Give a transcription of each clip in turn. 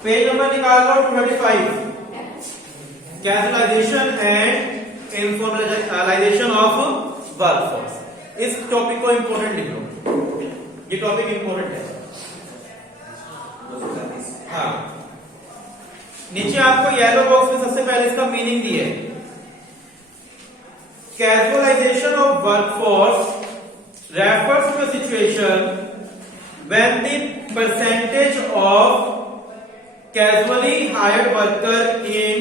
Page number निकाल लो 235, casualisation and informalisation of workforce. इस topic को इंपॉर्टेंट लिख लो, ये टॉपिक इंपॉर्टेंट है। हाँ, नीचे आपको येलो बॉक्स में सबसे पहले इसका मीनिंग दिया है। Casualization of workforce refers to a situation when the percentage of casually hired worker in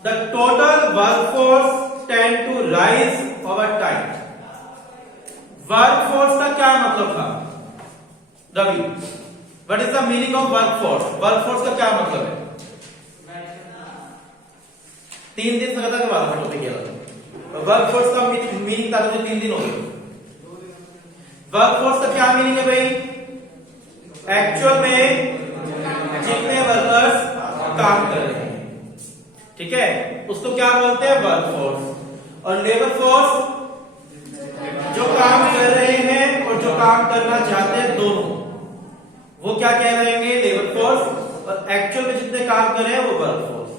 the total workforce tend to rise over time। Workforce का क्या मतलब था Ravi? What is the meaning of workforce? Workforce का क्या मतलब है? 3 दिन से ज्यादा के बाद टॉपिक किया था। वर्कफोर्स का मीनिंग था तो 3 दिन हो गए। वर्कफोर्स का क्या मीनिंग है भाई? एक्चुअल में जितने वर्कर्स काम कर रहे हैं, ठीक है, उसको क्या बोलते हैं? वर्कफोर्स। और लेबर फोर्स जो काम कर रहे हैं और जो काम करना चाहते हैं दोनों, वो क्या कह रहे हैं? Labour force. और एक्चुअल में जितने काम कर रहे हैं वो वर्कफोर्स।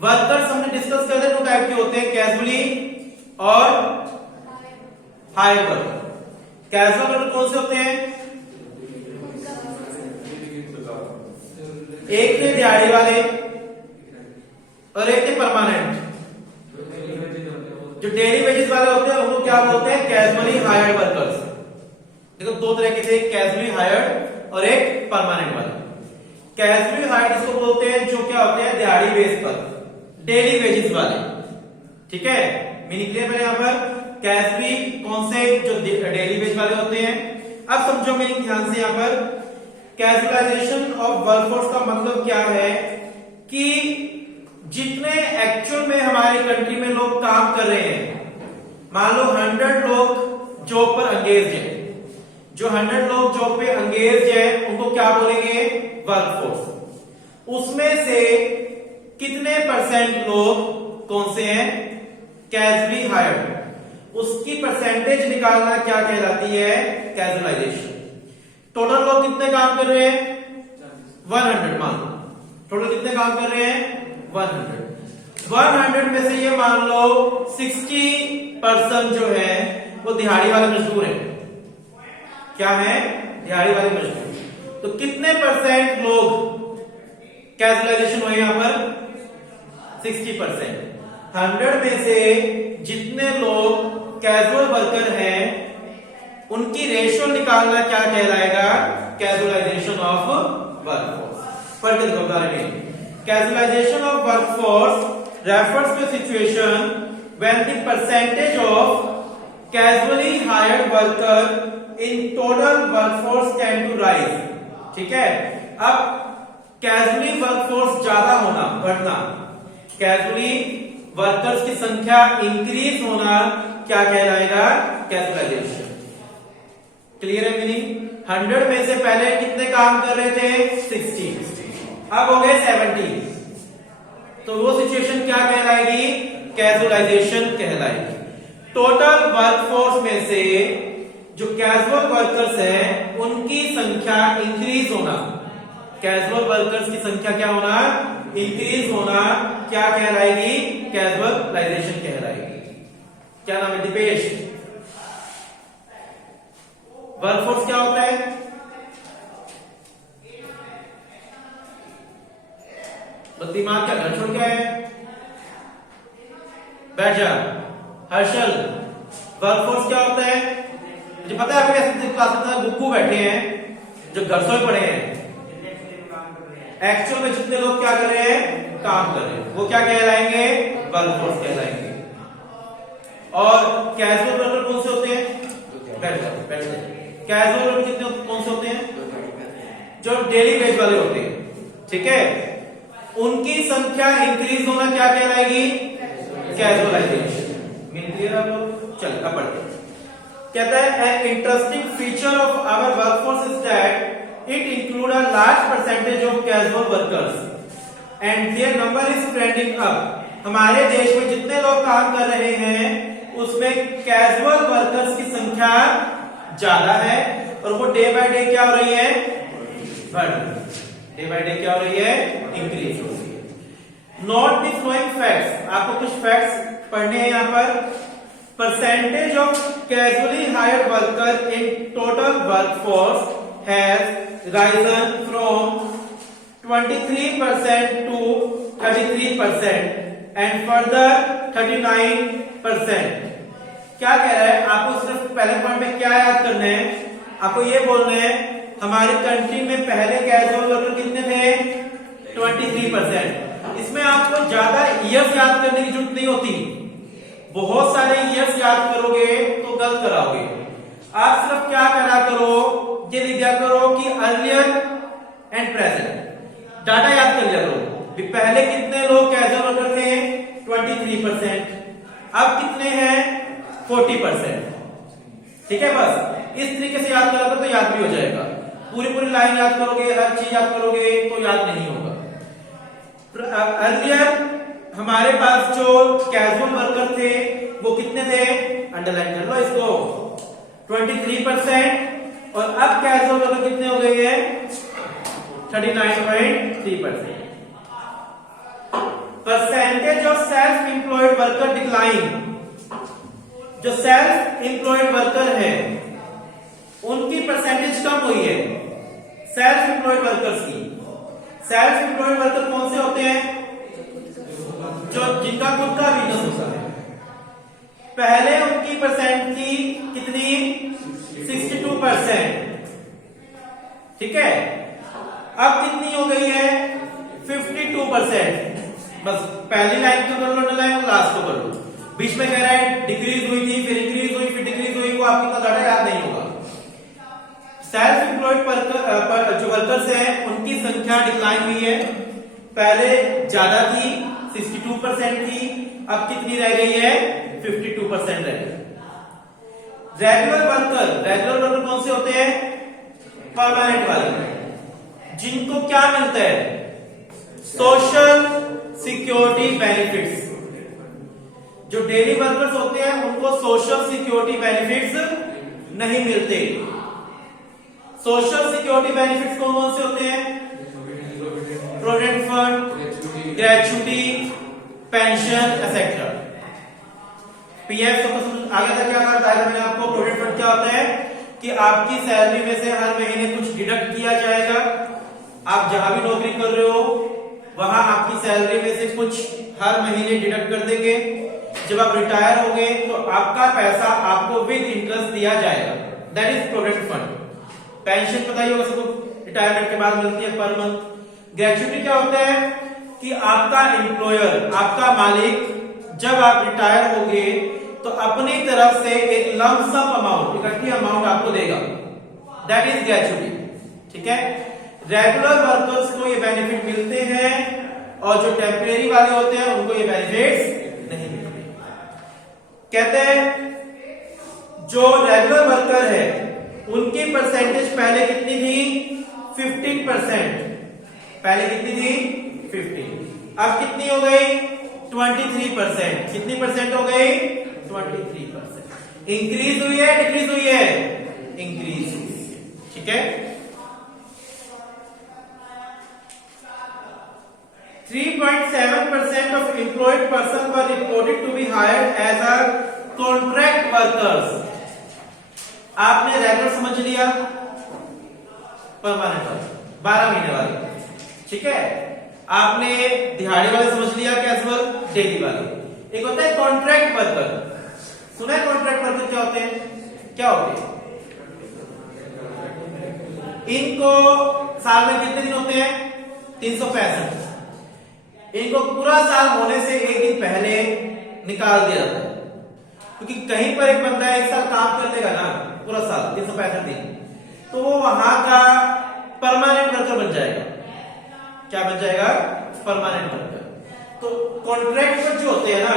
वर्कर्स हमने डिस्कस कर दिया, 2 टाइप के होते हैं, कैजुअली और हायर वर्कर। कैजुअल वर्कर कौन से होते हैं? एक थे दिहाड़ी वाले और एक थे परमानेंट। जो डेली वेजेस वाले होते हैं उनको क्या बोलते हैं? Casually hired workers. देखो 2 तरह के थे, एक कैजुअली हायर्ड और एक परमानेंट वाले। कैजुअली हायर्ड इसको बोलते हैं जो क्या होते हैं? दिहाड़ी बेस पर, डेली वेजेस वाले, ठीक है। मीनिंग क्लियर है यहां पर? कैजुअली कौन से? जो डेली वेज वाले होते हैं। अब समझो मीनिंग ध्यान से। यहां पर कैजुअलाइजेशन ऑफ वर्कफोर्स का मतलब क्या है कि जितने एक्चुअल में हमारी कंट्री में लोग काम कर रहे हैं, मान लो 100 लोग जॉब पर एंगेज हैं, जो 100 लोग जॉब पे एंगेज हैं उनको क्या बोलेंगे? वर्कफोर्स। उसमें से कितने परसेंट लोग कौन से हैं? Casually hired. उसकी परसेंटेज निकालना क्या कहलाती है? कैजुअलाइजेशन। टोटल लोग कितने काम कर रहे हैं? 100 मान लो। टोटल कितने काम कर रहे हैं? 100 में से ये मान लो 60% जो है वो दिहाड़ी वाले मजदूर हैं। क्या है? दिहाड़ी वाले मजदूर। तो कितने परसेंट लोग कैजुअलाइजेशन हुए यहां पर? 60%। 100 में से जितने लोग कैजुअल वर्कर हैं उनकी रेशियो निकालना क्या कहलाएगा? Casualisation of workforce. पढ़ के देखो में casualisation of workforce refers to situation when the percentage of casually hired worker in total workforce tend to rise. ठीक है। अब कैजुअली वर्कफोर्स ज्यादा होना, बढ़ना, कैजुअली वर्कर्स की संख्या इंक्रीज होना क्या कहलाएगा? कैजुअलाइजेशन। क्लियर है मीनिंग? 100 में से पहले कितने काम कर रहे थे? 60। अब हो गए 70। तो वो सिचुएशन क्या कहलाएगी? कैजुअलाइजेशन कहलाएगी। टोटल वर्कफोर्स में से जो कैजुअल वर्कर्स हैं उनकी संख्या इंक्रीज होना, कैजुअल वर्कर्स की संख्या क्या होना? इंक्रीज होना क्या कहलाएगी? कैजुअलाइजेशन कहलाएगी। क्या नाम है? दिपेश। वर्कफोर्स क्या होता है? तो दिमाग का घर छोड़ क्या है? बैठ जा। हर्षल, वर्कफोर्स क्या होता है? मुझे पता है आपके क्लास में गुक्कू बैठे हैं जो घर सोए पड़े हैं। एक्चुअल में जितने लोग क्या कर रहे हैं? काम कर रहे हैं, वो क्या कहलाएंगे? वर्कफोर्स कहलाएंगे। और कैजुअल वर्कर कौन से होते हैं? बैठ जाओ, बैठ जाओ। कैजुअल वर्कर कितने कौन से होते हैं? जो डेली वेज वाले होते हैं। ठीक है। उनकी संख्या इंक्रीज होना क्या कहलाएगी? कैजुअलाइजेशन। मीन क्लियर आप लोग? चल अब पढ़ते हैं। कहता है an interesting feature of our workforce is that it includes a large percentage of casual workers and their number is trending up। हमारे देश में जितने लोग काम कर रहे हैं उसमें कैजुअल वर्कर्स की संख्या ज्यादा है और वो डे बाय डे क्या हो रही है? बढ़ रही है। डे बाय डे क्या हो रही है, इंक्रीज हो रही है। नोट द फॉलोइंग फैक्ट्स, आपको कुछ फैक्ट्स पढ़ने हैं यहाँ पर। Percentage of casually hired worker in total workforce has risen from 23% to 33% and further 39%। क्या कह रहा है, आपको सिर्फ पहले पॉइंट में क्या याद करना है, आपको ये बोलना है हमारी कंट्री में पहले कैजुअल वर्कर कितने थे, 23%। इसमें आपको ज्यादा ईयर्स याद करने की जरूरत नहीं होती, बहुत सारे ईयर्स याद करोगे तो गलत कराओगे। आप सिर्फ क्या करा करो, ये लिखा करो कि अर्लियर एंड प्रेजेंट, डाटा याद कर लिया करो। पहले कितने लोग कैजुअल वर्कर थे, 23%, अब कितने हैं, 40%। ठीक है, बस इस तरीके से याद करोगे तो याद भी हो जाएगा। पूरी लाइन याद करोगे, हर चीज याद करोगे तो याद नहीं होगा। अर्लियर हमारे पास जो कैजुअल वर्कर थे वो कितने थे, अंडरलाइन कर लो इसको, 23%, और अब कैजुअल वर्कर कितने हो गए हैं, 39.3%। Percentage of self employed worker decline, जो सेल्फ एम्प्लॉयड वर्कर है उनकी परसेंटेज कम हुई है सेल्फ एम्प्लॉयड वर्कर्स की। सेल्फ एम्प्लॉयड वर्कर कौन से होते हैं, जो जिनका खुद का बिजनेस होता है। पहले उनकी परसेंट थी कितनी, 62%, ठीक है, अब कितनी हो गई है, 52%। बस पहली लाइन को कर लो अंडरलाइन, लास्ट को कर लो। बीच में कह रहा है डिक्रीज हुई थी, फिर इंक्रीज हुई, फिर डिक्रीज हुई, वो आपको डाटा याद नहीं होगा। सेल्फ एम्प्लॉयड जो वर्कर्स हैं उनकी संख्या डिक्लाइन हुई है, पहले ज्यादा थी 62% थी, अब कितनी रह गई है, 52% रह गई। रेगुलर वर्कर कौन से होते हैं, परमानेंट वाले, जिनको क्या मिलता है, सोशल सिक्योरिटी बेनिफिट्स। जो डेली वर्कर्स होते हैं उनको सोशल सिक्योरिटी बेनिफिट्स नहीं मिलते। सोशल सिक्योरिटी बेनिफिट्स कौन से होते हैं, provident fund, gratuity, pension etcetera. PF तो आगे तक क्या बताया मैंने आपको। प्रोविडेंट फंड क्या होता है कि आपकी सैलरी में से हर महीने कुछ डिडक्ट किया जाएगा। आप जहां भी नौकरी कर रहे हो वहां आपकी सैलरी में से कुछ हर महीने डिडक्ट कर देंगे। जब आप रिटायर होंगे तो आपका पैसा आपको विद इंटरेस्ट दिया जाएगा, that is provident fund. Pension पता ही होगा सबको, रिटायरमेंट के बाद मिलती है पर मंथ। ग्रेच्युटी क्या होता है कि आपका एम्प्लॉयर, आपका मालिक जब आप रिटायर होंगे तो अपनी तरफ से एक लंप सम अमाउंट, इकट्ठी अमाउंट आपको देगा, दैट इज ग्रेच्युटी। ठीक है, रेगुलर वर्कर्स को ये बेनिफिट मिलते हैं और जो टेम्परेरी वाले होते हैं उनको ये बेनिफिट्स नहीं मिलते। कहते हैं जो रेगुलर वर्कर है उनकी परसेंटेज पहले कितनी थी, 15%। पहले कितनी थी, 15, अब कितनी हो गई, 23%। कितनी परसेंट हो गई, 23%। इंक्रीज हुई है, डिक्रीज हुई है, इंक्रीज हुई है। ठीक है, 3.7% of employed persons were reported to be hired as a contract workers। आपने रेगुलर समझ लिया, परमानेंट वाले 12 महीने वाले, ठीक है। आपने दिहाड़ी वाले समझ लिया, कैजुअल डेली वाले। एक होता है कॉन्ट्रैक्ट वर्कर, सुना है कॉन्ट्रैक्ट वर्कर क्या होते हैं, क्या होते हैं? इनको साल में कितने दिन होते हैं, 365। इनको पूरा साल होने से एक दिन पहले निकाल दिया जाता है, क्योंकि कहीं पर एक बंदा एक साल काम कर लेगा ना, पूरा साल 365 दिन, तो वो वहां का परमानेंट वर्कर बन जाएगा। क्या बन जाएगा, परमानेंट वर्कर। तो कॉन्ट्रैक्ट जो होते हैं ना,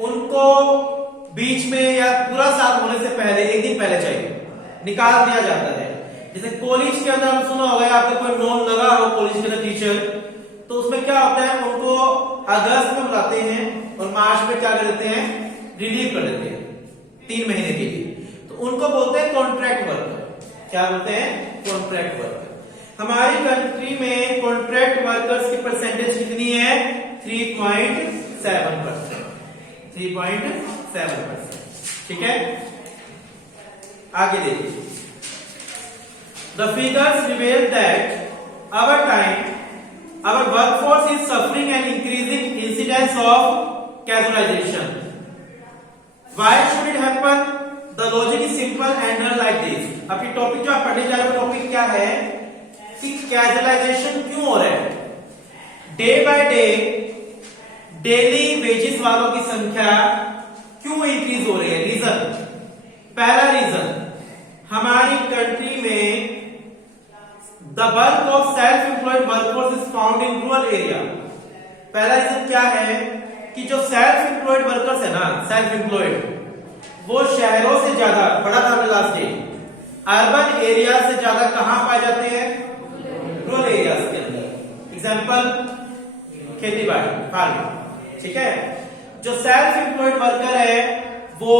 उनको बीच में या पूरा साल होने से पहले एक दिन पहले चाहिए, निकाल दिया जाता है। जैसे कॉलेज के अंदर सुना होगा, आपका कोई नॉन लगा हो कॉलेज के अंदर टीचर, तो उसमें क्या होता है, उनको अगस्त में बुलाते हैं और मार्च में क्या कर देते हैं, रिलीव कर देते हैं 3 महीने के लिए। तो उनको बोलते हैं कॉन्ट्रैक्ट वर्कर। क्या बोलते हैं, कॉन्ट्रैक्ट वर्कर। हमारी कंट्री कंट्री में कॉन्ट्रैक्ट वर्कर्स की परसेंटेज कितनी है? 3.7%। 3.7%। ठीक है, आगे देखिए। The figures reveal that our workforce is suffering an increasing incidence of casualization. Why should it happen? The logic is simple and run like this. अभी टॉपिक जो आप पढ़ने जा रहे हो टॉपिक क्या है कि कैजुअलाइजेशन क्यों हो रहा है? Day by day daily wages वालों की संख्या क्यों इंक्रीज हो रही है? रीजन, पहला रीजन, हमारी कंट्री में the bulk of self employed workforce is found in rural area. पहला रीजन क्या है कि जो सेल्फ एम्प्लॉयड वर्कर्स है ना, सेल्फ एम्प्लॉयड, वो शहरों से ज्यादा, पढ़ा था हमने लास्ट डे, अर्बन एरिया से ज्यादा कहां पाए जाते हैं? रूरल एरियाज के अंदर। एग्जांपल, खेती बाड़ी, फार्मिंग। ठीक है, जो सेल्फ एम्प्लॉयड वर्कर है वो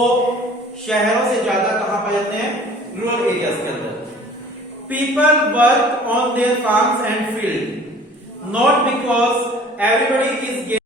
शहरों से ज्यादा कहां पाए जाते हैं? रूरल एरियाज के अंदर। People work on their farms and field not because everybody is